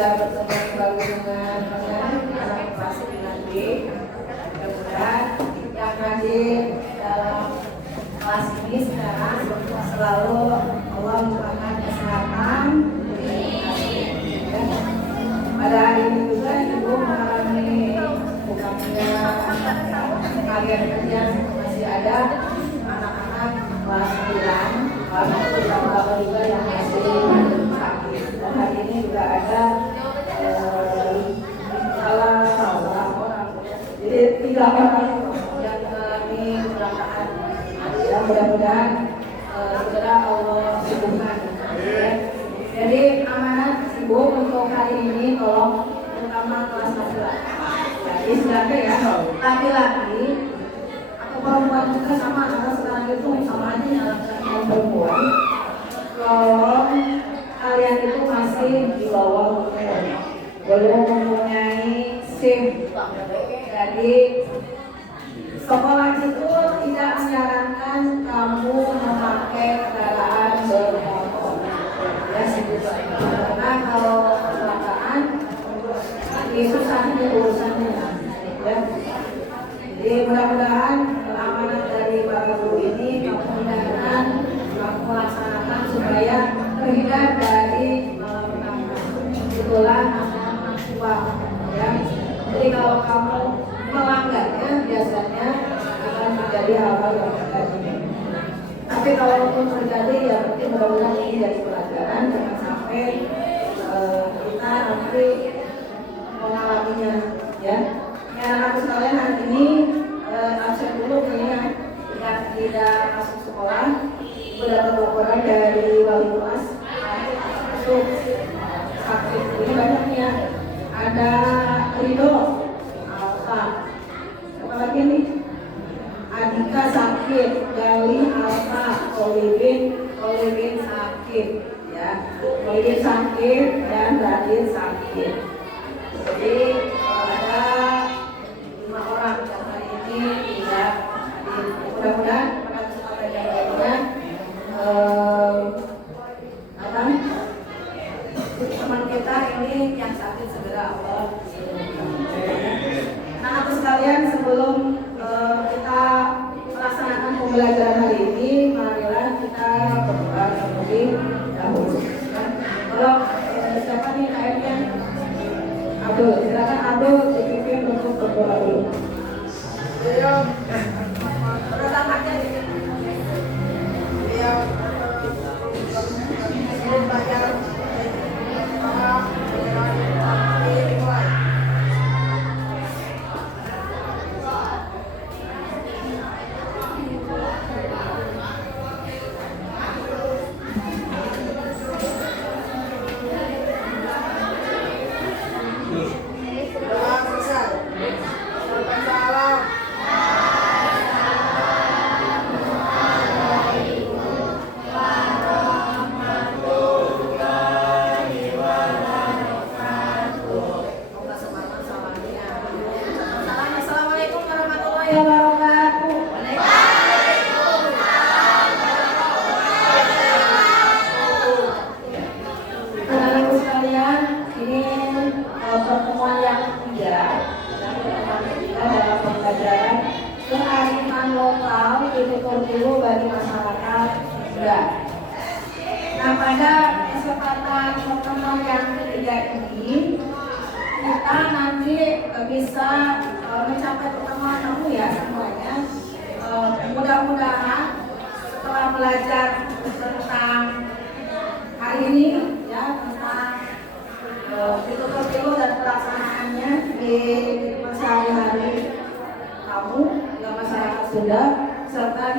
bisa bertemu kembali dengan anak kelas 9B. Mudah-mudahan yang hadir dalam kelas ini sekarang selalu Allah memberikan kesehatan. Pada hari ini juga Ibu mengalami bukannya kalian kerja masih ada anak-anak kelas 9, beberapa juga yang masih sakit. Dan hari ini juga ada salah orang, jadi 3 orang yang mengalami kecelakaan. Ya, mudah-mudahan segera Allah sembuhkan. Jadi amanat Ibu untuk hari ini tolong terutama kelas laki-laki. Jadi silakan ya, laki-laki atau perempuan juga sama, karena sekarang itu sama aja nyalakan yang perempuan. Tolong kalian itu masih di bawah umur, belum mempunyai SIM. Jadi sekolah itu tidak menyarankan kamu memakai kendaraan bermotor. Ya, karena kalau kecelakaan itu sangat urusannya. Ya. Jadi mudah-mudahan amanat dari para guru ini mudah-mudahan kamu laksanakan supaya terhindar dari itulah anak tua. Ya. Jadi kalau kamu melanggarnya biasanya akan terjadi hal-hal yang terjadi. Tapi kalau pun terjadi ya mungkin mudah-mudahan ini jadi pelajaran, jangan sampai kita nanti mengalaminya. Ya, anak-anak sekalian hari ini absen dulu kayaknya tidak masuk sekolah. Sudah laporan dari wali kelas masuk sakit. Ini banyaknya. Ada Rido, Alfa, siapa lagi nih? Adika sakit, Gali, Alfa, Olivin sakit, ya, Olivin sakit dan Radin sakit. Jadi ada 5 orang yang hari ini tidak hadir. Mudah-mudahan pada kesempatan yang lainnya teman kita ini yang sakit segera Allah sembuhkan. Nah, anak sekalian, sebelum kita melaksanakan pembelajaran hari ini, marilah kita berdoa terlebih dahulu. Kalau siapa nih ayatnya? Abdul, silakan Abdul dipimpin untuk berdoa dulu. Pertama-tama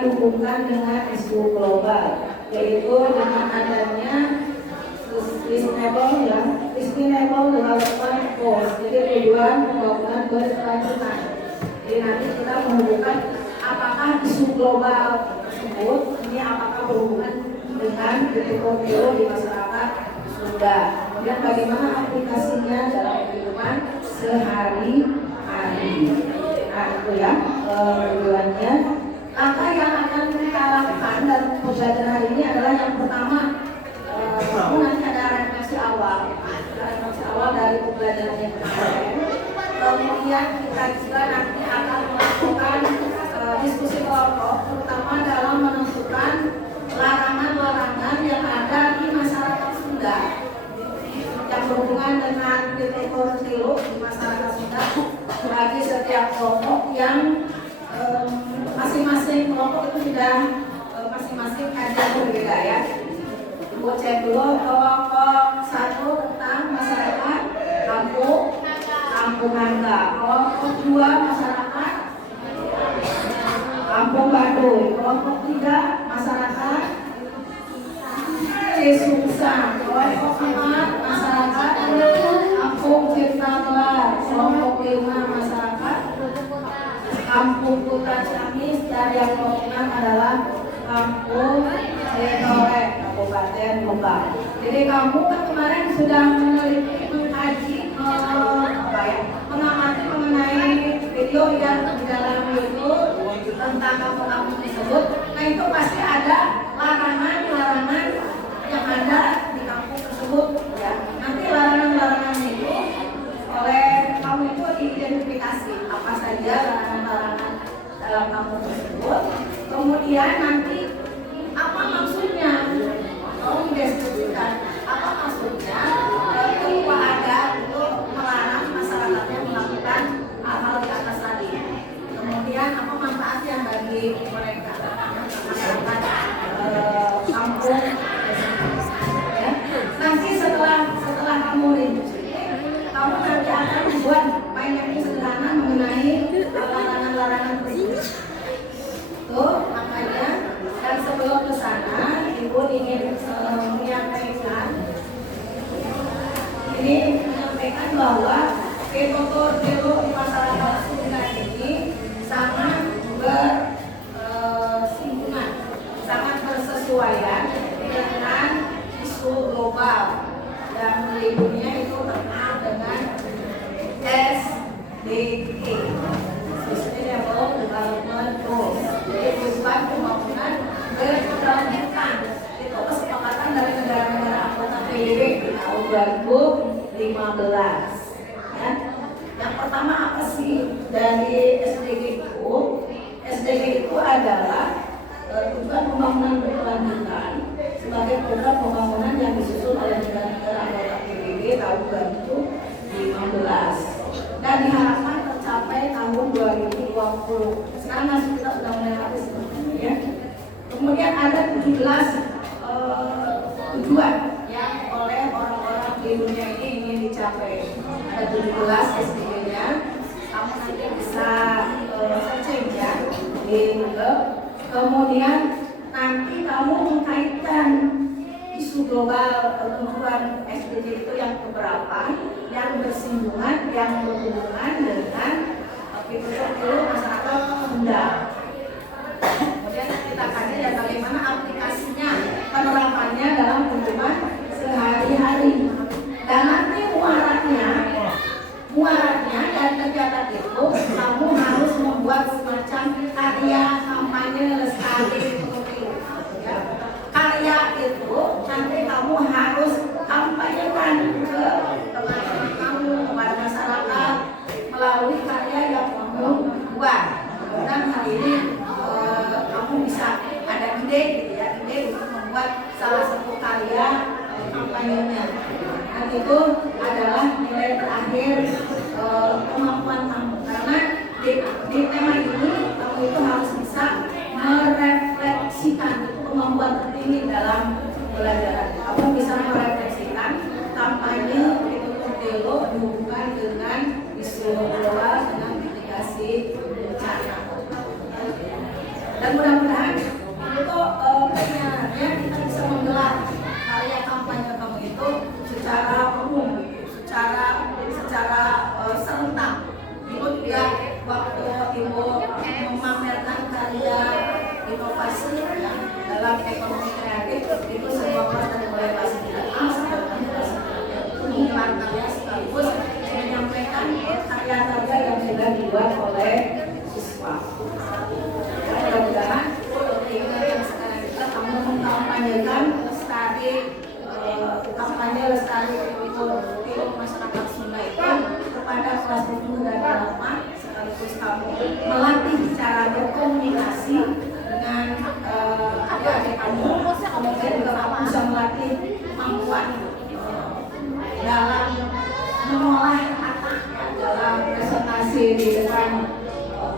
dihubungkan dengan isu global, yaitu dengan adanya sustainable development goals, jadi tujuan pembangunan berkelanjutan. Jadi nanti kita menghubungkan apakah isu global tersebut ini apakah berhubungan dengan titik-titik di masyarakat sudah, kemudian bagaimana aplikasinya dalam kehidupan sehari-hari. Nah itu ya tujuannya. Langkah yang akan kita lakukan dalam pembelajaran hari ini adalah yang pertama, nanti ada refleksi awal kemudian kita juga nanti akan melakukan diskusi kelompok, terutama dalam menentukan larangan-larangan yang ada di masyarakat Sunda yang berhubungan dengan ekor tilu di masyarakat Sunda bagi setiap kelompok yang masing-masing kelompok itu sudah masing-masing ada berbeda ya. Ibu cek dulu kelompok 1 tentang masyarakat Kampung Nangka, kelompok 2 masyarakat Kampung Baduy, kelompok 3 masyarakat Cisungsang, kelompok 4 masyarakat Kampung Cipta Gelar, kelompok 5 masyarakat Kampung Kuta Ciamis, dan yang kelompok 6 adalah Kampung Lenorek, Kabupaten Lebak. Jadi kamu kan kemarin sudah mengkaji mengamati mengenai video yang di dalam YouTube tentang kampung-kampung tersebut. Nah itu pasti ada larangan-larangan yang ada di kampung tersebut ya. Nanti larangan-larangan itu oleh kamu itu diidentifikasi apa saja larangan-larangan dalam kampung tersebut. Kemudian nanti apa maksudnya? Tolong deskripsikan apa maksudnya keluar ada untuk melarang masyarakatnya melakukan hal-hal di atas tadi. Kemudian apa manfaatnya bagi mereka masyarakat kampung ya. Nanti setelah kamu review, kamu nanti akan membuat mapping sederhana mengenai larangan-larangan tersebut. Tuh makanya, dan sebelum ke sana Ibu ingin menyampaikan bahwa ekor tilu di masyarakat Sunda ini sangat bersinggungan, sangat bersesuaian dengan isu global yang di dunia itu terkenal dengan SDG, Sustainable Development Goals. Jadi tujuan pembangunan berkelanjutan. Itu kesepakatan dari negara-negara anggota PBB di tahun 2015. Ya. Yang pertama apa sih dari SDG itu? SDG itu adalah tujuan pembangunan berkelanjutan sebagai program pembangunan yang disusun oleh negara-negara anggota PBB tahun 2015 dan diharapkan tercapai tahun 2020. Sekarang kita sudah mulai habis ya. Kemudian ada 17 tujuan yang oleh orang-orang di dunia ini ingin dicapai. Ada 17 SDG-nya. Kamu nanti bisa searching ya di Google. Kemudian nanti kamu mengkaitkan isu global tujuan SDG itu yang keberapa, yang bersinggungan, yang berhubungan dengan aktivitas masyarakat Sunda. Kemudian kita kaji dan bagaimana aplikasinya, penerapannya dalam kehidupan sehari-hari. Dan nanti muaratnya dan kegiatan itu kamu harus membuat semacam karya kampanye lestari itu. Ya. Karya itu nanti kamu harus kampanyekan ke teman-teman kamu, kepada masyarakat melalui karya yang kamu buat. Dan hari ini kamu bisa ada ide gitu ya, ide untuk membuat salah satu karya kampanyenya. Dan itu adalah nilai terakhir kemampuan kamu, karena di tema ini kamu itu harus bisa merefleksikan kemampuan tertinggi dalam pembelajaran. Kamu bisa merefleksikan kampanye itu dihubungkan dengan isu global, dengan mitigasi bencana. Dan mudah-mudahan itu kenyataannya kita bisa menggelar karya kampanye kamu itu secara umum, secara serentak. Ibu juga waktu Ibu memamerkan karya inovasi ya, dalam ekonomi kreatif itu sebuah kelas dari mulai kelas 9A sampai kelas 9 menggelar karya sekaligus menyampaikan karya-karya yang sudah dibuat oleh siswa. Mudah-mudahan yang sekarang kita kamu mengkampanyekan kampanye lestari untuk masyarakat Sunda itu kepada kelas 7 dan 8 kamu melatih cara berkomunikasi dengan adik-adik kamu, kemudian juga kamu bisa melatih kemampuan dalam mengolah kata dalam presentasi di depan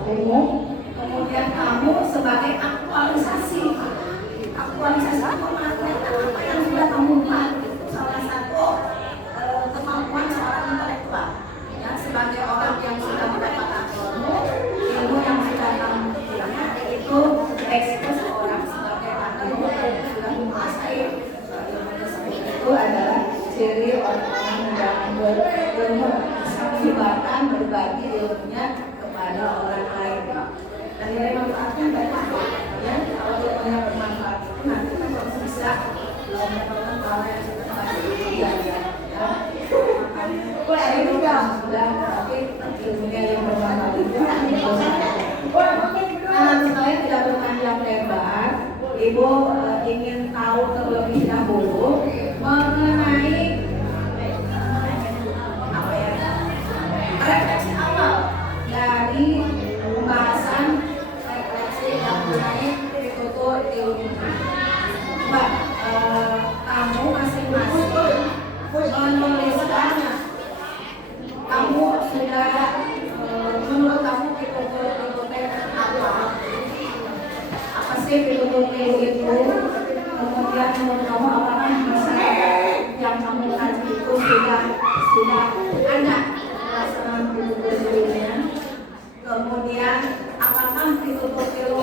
umum. Kemudian kamu sebagai aktualisasi itu mengaturkan apa yang sudah kamu buat. Salah satu kemampuan seorang intelektual, ya, sebagai orang yang sudah mendapatkan ilmu yang sudah kamu punya, itu resiko seorang sebagai anak yang sudah menguasai ilmu tersebut. Itu adalah ciri orang-orang yang berilmu, menyebarkan berbagi ilmunya kepada orang lain. Dan nilai manfaatnya banyak, ya. Kalau ilmunya bermanfaat itu nanti kan kamu bisa mendapatkan pahala yang sudah ya. Boleh ini kan sudah tapi ilmunya yang bermanfaat itu. Nah, supaya tidak berpanjang lebar, Ibu ingin tahu terlebih dahulu mengenai refleksi awal dari pembahasan refleksi yang mengenai pitutur ilmu. Coba kamu masing-masing menuliskan kamu sudah menurut kamu pitutur ilmu apa sih pitutur ilmu itu? Kemudian menurut kamu apakah masyarakat yang kamu kaji itu sudah ada pelaksanaan pitutur ilmunya? Kemudian apakah pitutur ilmu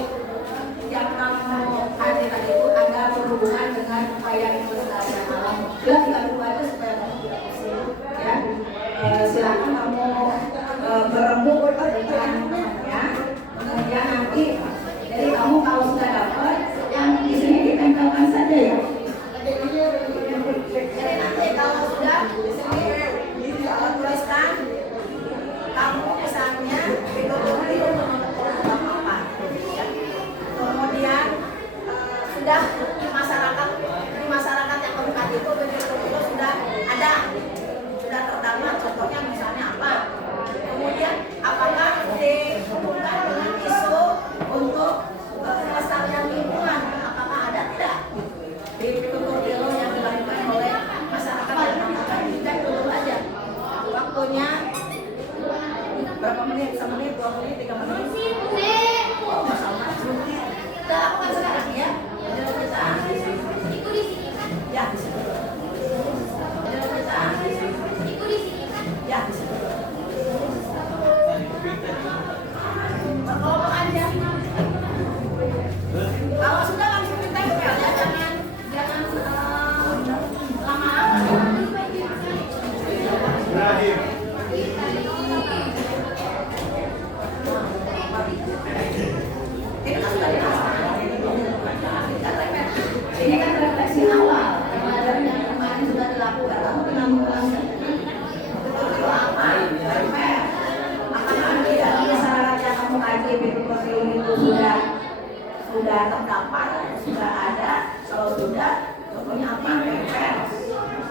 yang kamu kaji tadi itu ada berhubungan dengan upaya pelestarian alam? Kita tunggu aja supaya kamu tidak pusing, ya. Silakan kamu berembuk ya. Kemudian nanti jadi kamu kalau sudah dapat yang di sini ditempelkan saja, ya. Jadi nanti kalau sudah di sini tuliskan kamu misalnya pitutur ilmu apa, ya. Kemudian sudah di masyarakat yang kamu kaji itu pitutur ilmu sudah ada, sudah terdapat contohnya misalnya apa. Kemudian apakah dihubungkan dengan isu untuk pelestarian lingkungan, apakah ada tidak di pitutur ilmu yang dilakukan oleh masyarakat yang kamu kaji? Kita tutup aja waktunya berapa menit, 1 menit, 2 menit, 3 menit. Oh, masalah kita lakukan sekarang, ya. Jadi kita ya di sini. Jadi kita ya di sini. Berkelompok aja. Kalau sudah langsung ditempel, ya, jangan lama-lama. Ini kan refleksi awal pelajaran yang kemarin sudah dilakukan. Kamu pernah mengulaskan itu apa? Apakah di dalam masyarakat yang kamu kaji pitutur ilmu itu sudah terdapat, sudah ada? Kalau sudah, contohnya apa?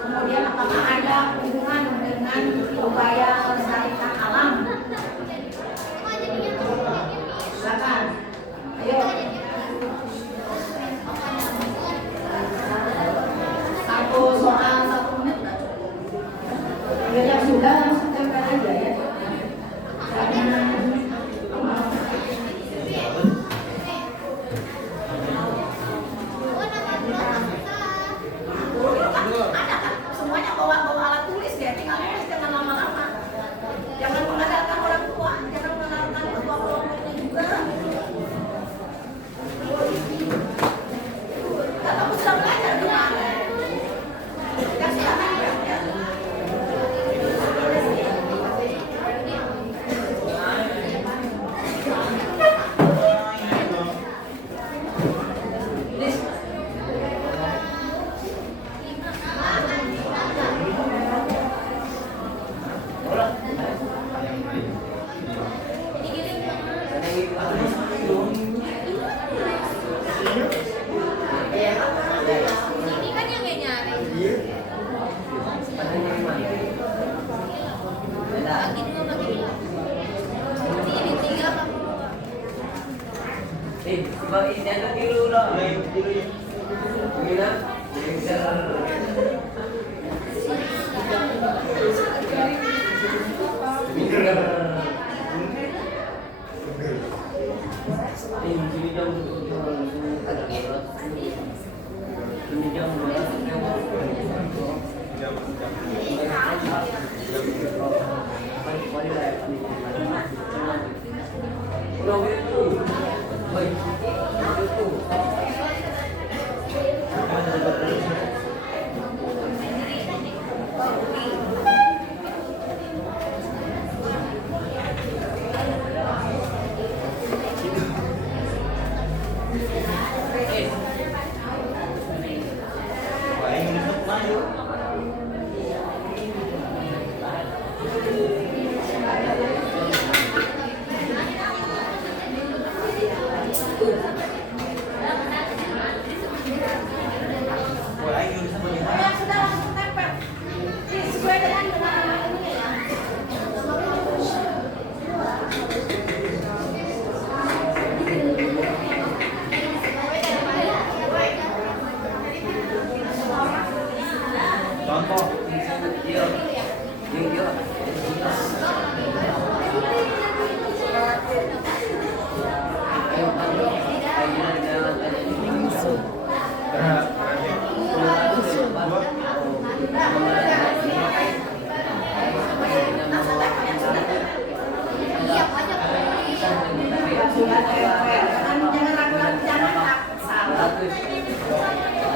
Kemudian apakah ada hubungan dengan upaya melestarikan alam? Silakan, ayo. Satu soal 1 menit udah cukup. Yang sudah langsung tempel aja, ya. Ada kan semuanya bawa alat tulis, ya, tinggal tulis, jangan lama-lama. Jangan mengandalkan orang tua, jangan mengandalkan ketua kelompoknya juga. Kan kamu sudah belajar kemarin. Ya silakan, ya.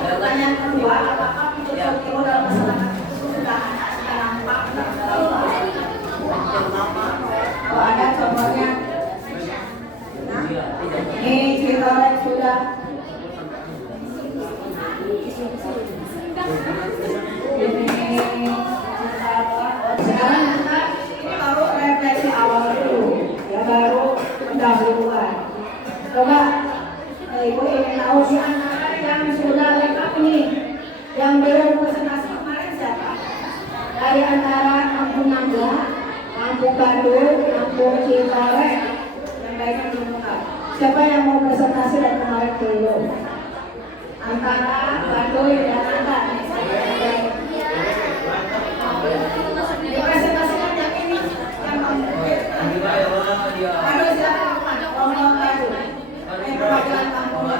Pertanyaan kedua, apakah filosofi ilmu dalam masyarakat sudah nampak? Kalau ada contohnya, ini kita sudah. Sekarang kita ini baru refleksi awal dulu, ya baru pendahuluan. Coba Ibu ingin tahu di antara yang sudah lengkap nih, yang belum presentasi kemarin siapa? Dari antara Kampung Nangga, Kampung Bandung, Kampung Cipalek, yang lainnya belum lengkap. Siapa yang mau presentasi dan kemarin belum? Antara Bandung dan Nangga. Presentasikan yang ini, yang Bandung siapa? Ngomong Bandung. Perwakilan kampung di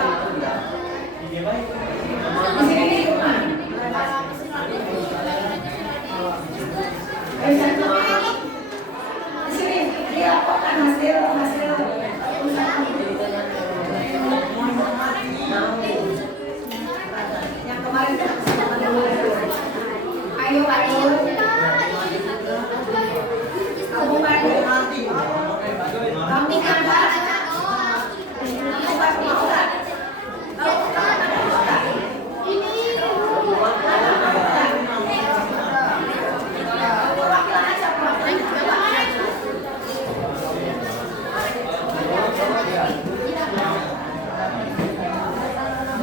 sini di rumah. Di sini dilaporkan hasil yang kemarin. Ayo Bandung. Kampung Bandung. Kampung Bandung.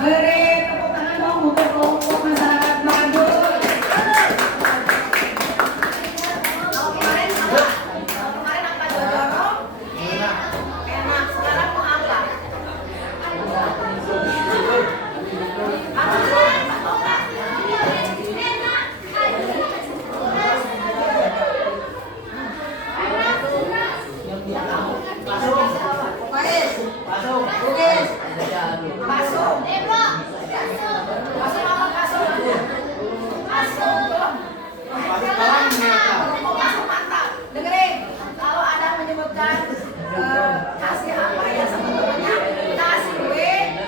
Beri tepuk tangan dong untuk kelompok masyarakat Bandung. Kemarin apa dorong? Enak. Sekarang mau apa? Dengerin, kalau ada menyebutkan kasih apa ya sebetulnya kasih W,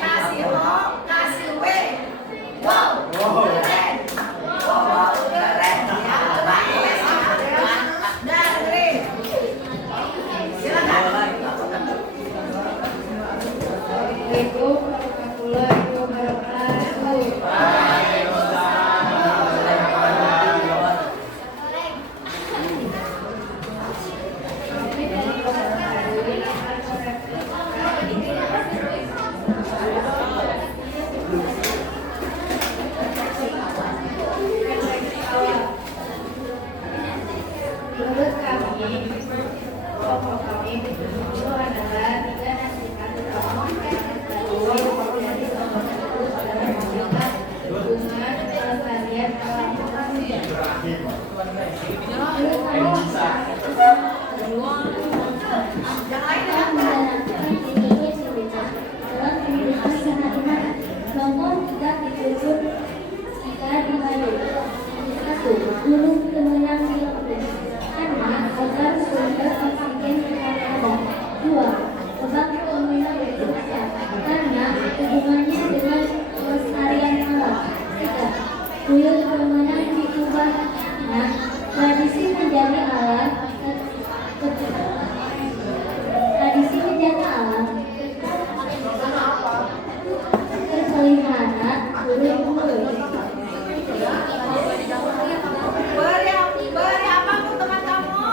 kasih O, kasih W. Wow, keren. Wow, keren. Ya, coba nah, dengerin. Silakan. Menurut kami, kelompok kami itu adalah 3 nasihat Nomor 37 jika dimayu. 1. Guru kemenang biologi karena agar sumber oksigen tetap ada. 2. Sebab kemenang berbeda karena hubungannya dengan kelestarian alam. 3. Buyut kemenang diubah karena tradisi menjaga alam. Tradisi menjaga alam terpelihara guru-guru. Beri apa untuk teman kamu?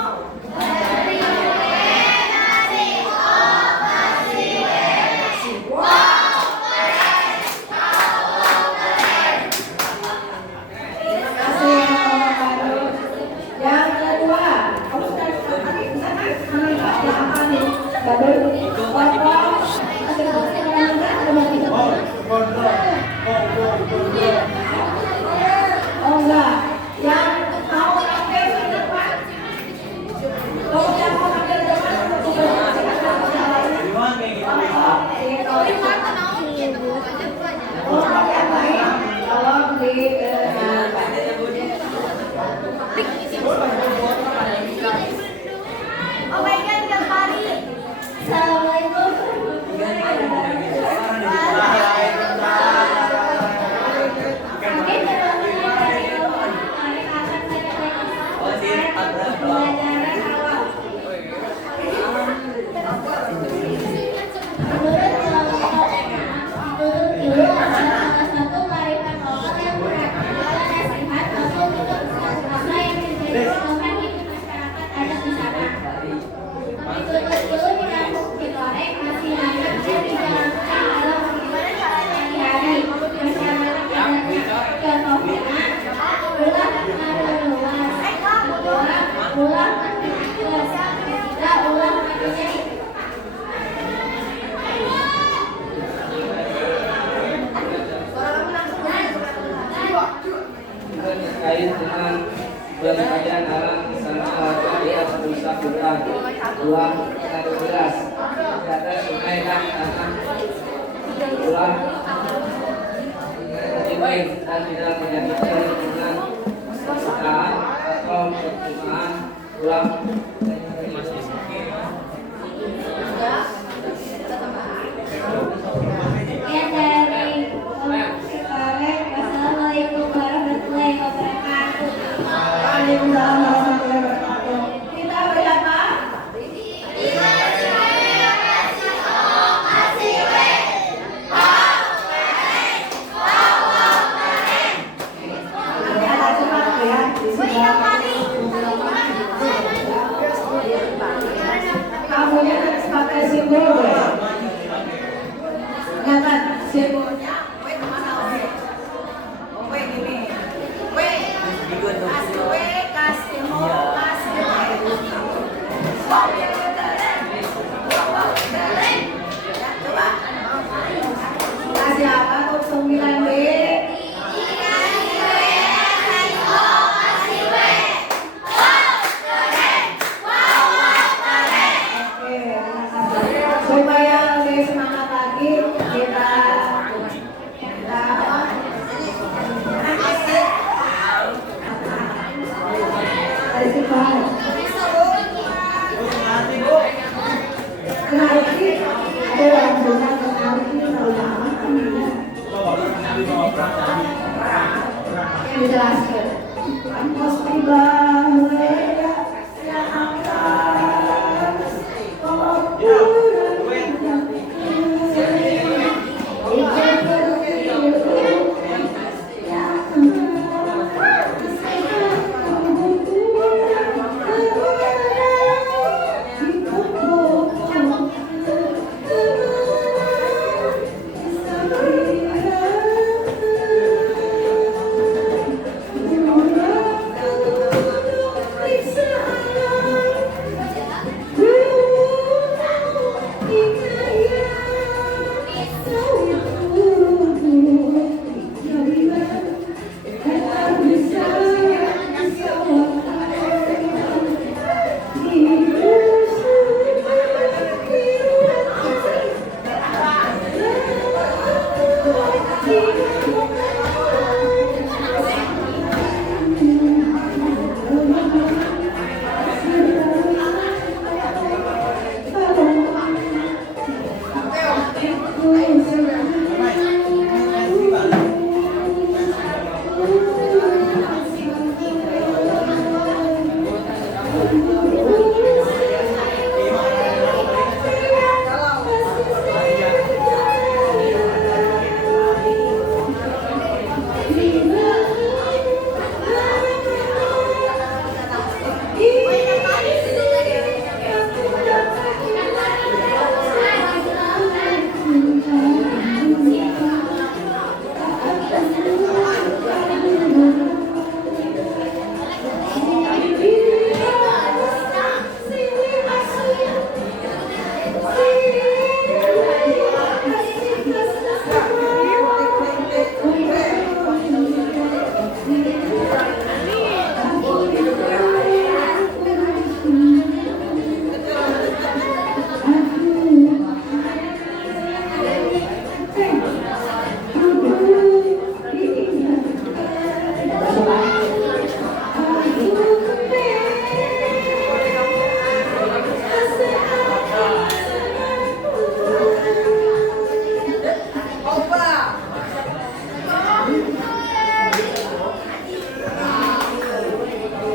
Terima kasih Bapak Baru. Yang kedua, kamu sudah tadi bisa kan? Ada apa nih? Baru, potong. Oh enggak, yang mau ambil ke depan. Kalau yang mau ambil ke depan, oh yang baik, tolong di oh my god, kembali. Assalamualaikum. Terkait dengan pemakaian alam misalnya dari rusak berat, buang air deras, ada sungai dan tanah, buang cincin dan tidak menyakitkan lingkungan sekitar atau permukaan buang Assalamualaikum warahmatullahi wabarakatuh. Waalaikumsalam warahmatullahi wabarakatuh. Kita beri apa? Kamunya harus pakai simbol. Lihat simbolnya. W kemana W? W gini. W. Kasih W, kasih O, kasih W. Wow, ya bener. Wow, bener. Ya, coba. Kasih apa untuk 9B? Supaya lebih semangat lagi kita dijelaskan. Kampus tiba mereka yang akan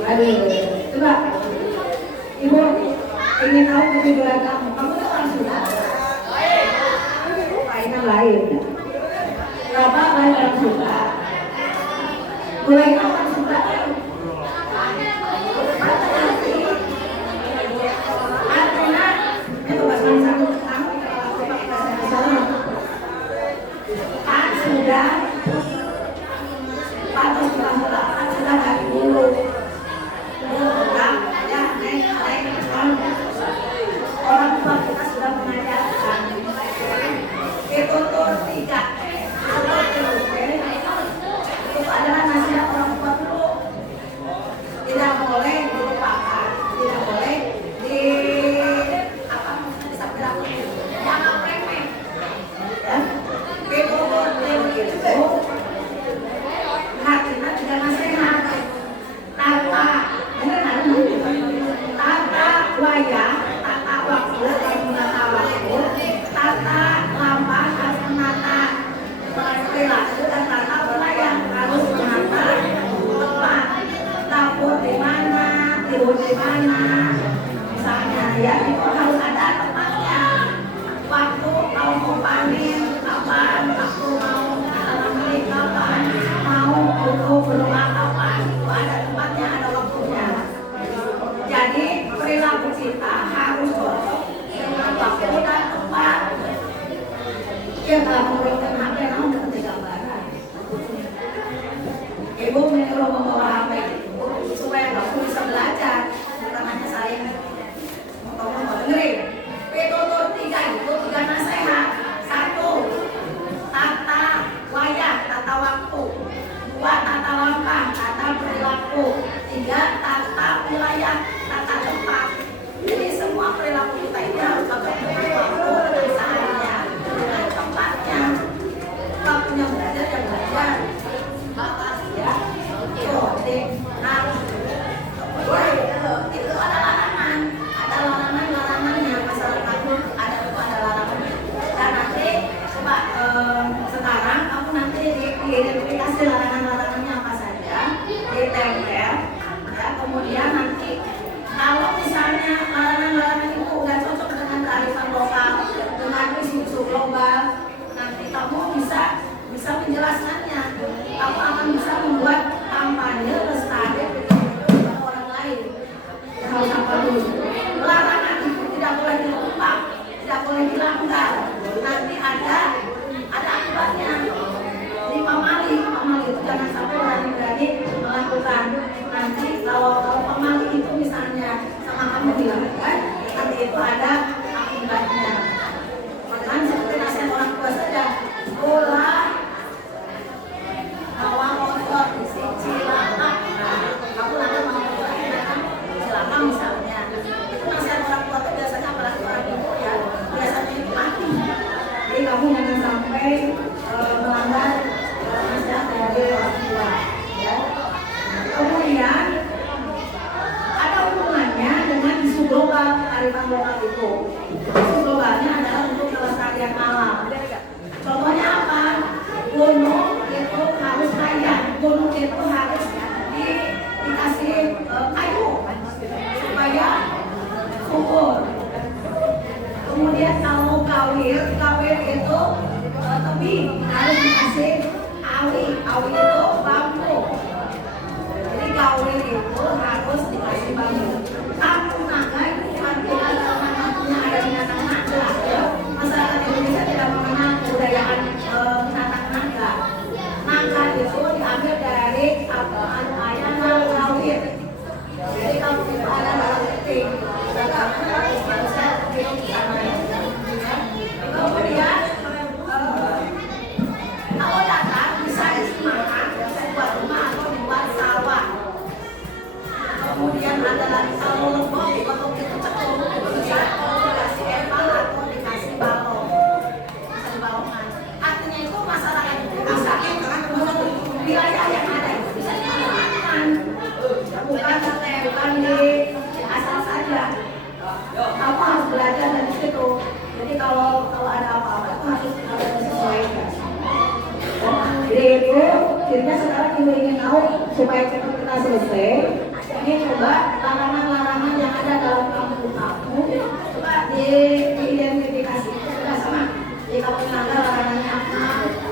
Aduh, coba Ibu ingin tahu kejujuran kamu. Kamu tuh orang Sunda? Kayaknya lain. Bapak lain orang Sunda. Mulainya orang Sunda. Artinya, itu bahasa satu tentang Pak sudah patut dilakukan sudah dari dulu. Orang tua kita sudah mengajarkan itu tuh tiga itu adalah nasihat orang tua dulu, tidak boleh dilupakan, tidak boleh di apa bisa bilang jangan remeh ya itu artinya tidak nasihat tata tata wayah tata waktu dan menata waktu tata lambang harus menata perilaku dan tata pelayan harus menata tempat dapur di mana tidur di mana misalnya ya itu harus ada tempatnya waktu kalau mau panen kapan waktu mau tanam beli kapan mau untuk berdoa kapan itu ada tempatnya ada waktunya. Jadi perilaku kita harus cocok dengan waktu dan tempat. Dia telah memberikan HP namun seperti gambaran. Ibu menyuruh membawa HP supaya kamu bisa belajar, bukan hanya saling ngomong dengerin. Pitutur 3 itu 3 nasihat. 1. Tata wayah, tata waktu. 2. Tata langkah, tata perilaku. 3. Tata wilayah, tata tempat. Jadi semua perilaku kita ini harus cocok dengan waktu, dengan saatnya, dengan tempatnya. Waktunya belajar ya belajar. Ya, jadi itu ada larangan, ada larangannya masyarakat ada itu ada larangannya. Dan nanti coba sekarang kamu nanti diidentifikasi larangan-larangannya apa saja, ditempel. Ya, kemudian nanti kalau misalnya larangan-larangan itu udah cocok dengan kearifan lokal, dengan isu-isu global, nanti kamu bisa menjelaskannya. Kamu akan bisa membuat kampanye lestari dengan orang lain. Harus apa dulu? Larangan itu tidak boleh dilupakan, tidak boleh dilanggar. Nanti ada akibatnya. Jadi pamali itu jangan sampai berani-berani melakukan. Nanti kalau pamali itu misalnya sama kamu dilakukan, nanti itu ada akibatnya. Makanya seperti nasihat orang tua saja, bola bawa motor di Cilacap. Kamu nanti mau motor Cilacap misalnya. Itu nasihat orang tua itu biasanya apalagi orang ibu ya, biasanya itu mati. Jadi kamu jangan sampai melanggar nasihat dari orang tua. Ya. Kemudian ada hubungannya dengan isu global, kearifan lokal itu. Isu globalnya adalah untuk kelestarian alam. Contohnya apa? Gunung itu harus kaya, gunung itu harus dikasih kayu supaya kalau kawir itu tebing harus dikasih awi itu bambu. Jadi kawir itu harus dikasih bambu. Kampung naga itu bukan kita ada binatang naga. Masyarakat Indonesia tidak mengenal kebudayaan binatang naga. Naga itu diambil dari ayam kawir. Jadi kampung itu ada dalam tebing. Kemudian kalau datang bisa makan, bisa buat rumah atau dibuat sawah. Kemudian ada lagi kalau lembok dipotong kecil-kecil, bisa dikasih empal atau dikasih balong, bisa dibalongan. Artinya itu masyarakat itu bisa wilayah yang ada itu bisa dimanfaatkan, bukan di asal saja. Kamu harus belajar dari situ. Jadi kalau ada apa-apa itu harus disesuaikan. Jadi itu, jadinya sekarang ibu ingin tahu supaya kita selesai. Ini coba larangan-larangan yang ada dalam kampung kamu, coba diidentifikasi sama. Jadi kamu ada larangannya apa,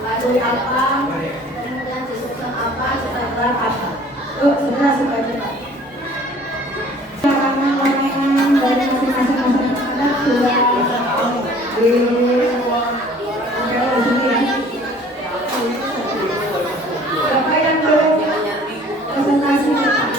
badui apa, kemudian sesuatu apa, sesuatu apa. Yuk, segera supaya cepat. Larangan-larangan dari masing-masing masyarakat sudah di sini ya. Siapa yang belum presentasi cepat?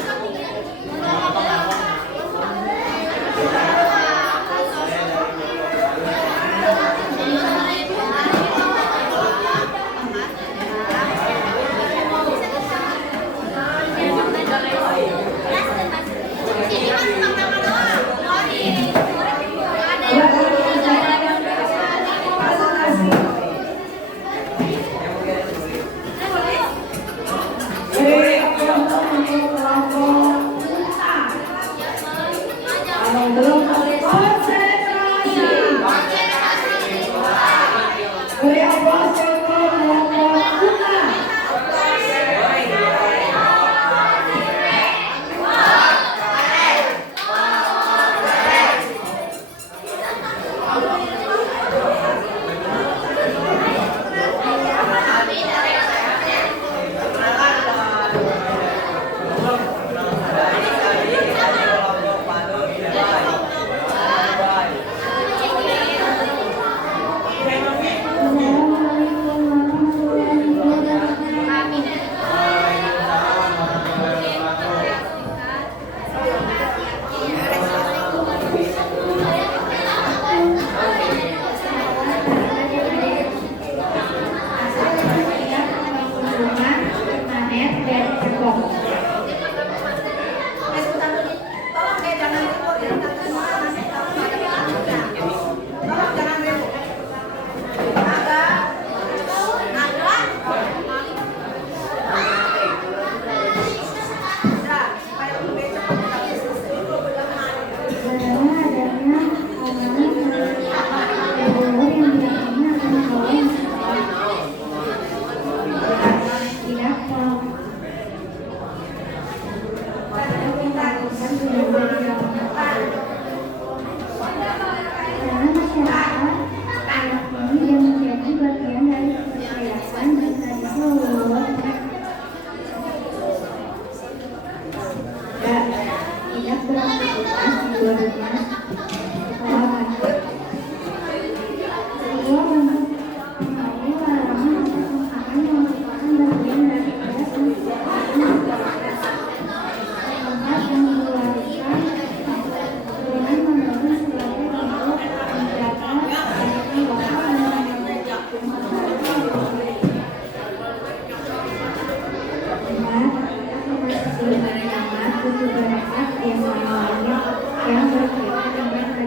yang berkaitan dengan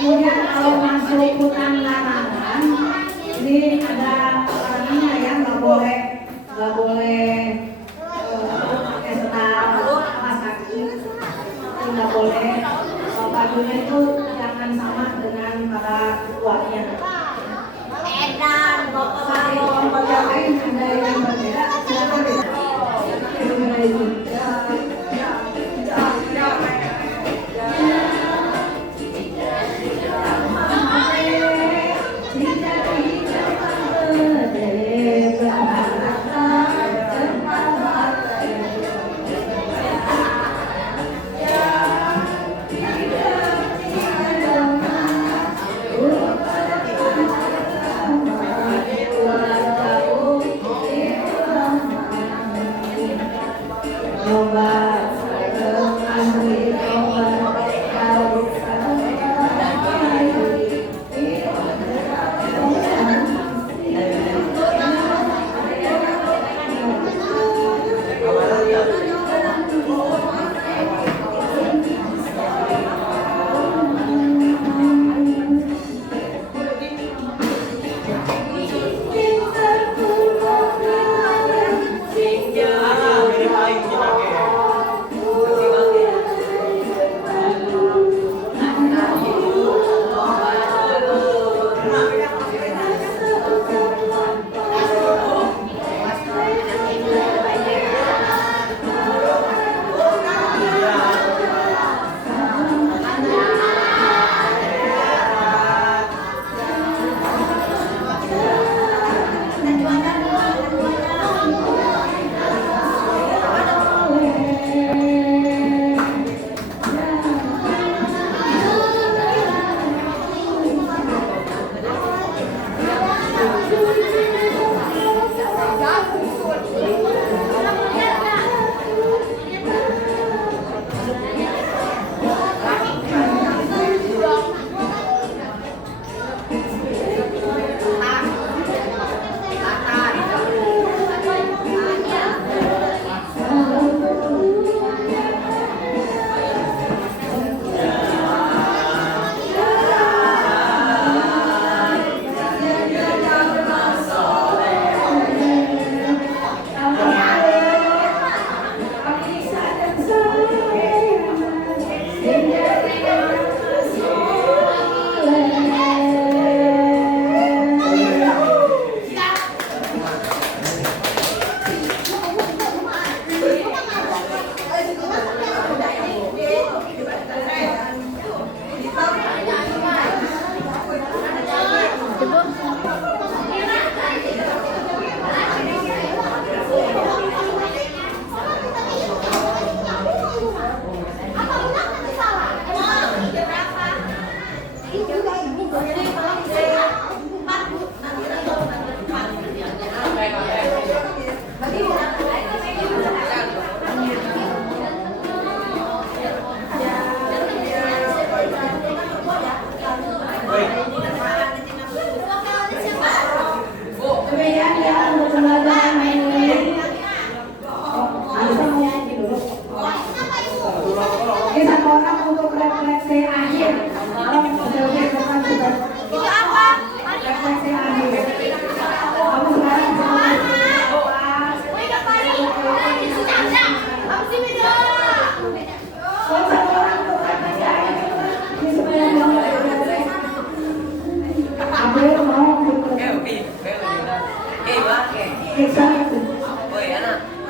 Kemudian kalau masuk hutan larangan, ini ada larangannya ya, nggak boleh pesta alas kaki, nggak boleh bajunya itu jangan sama dengan para tuanya. Edan, Kalau yang lain ada yang berbeda, silakan deh.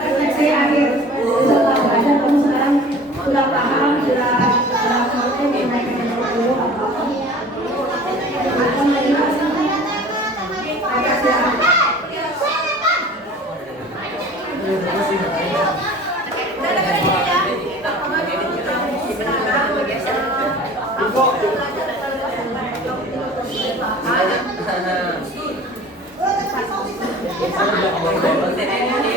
Refleksi akhir setelah belajar kamu sekarang sudah paham, sudah mengerti mengenai dulu apa Terima kasih.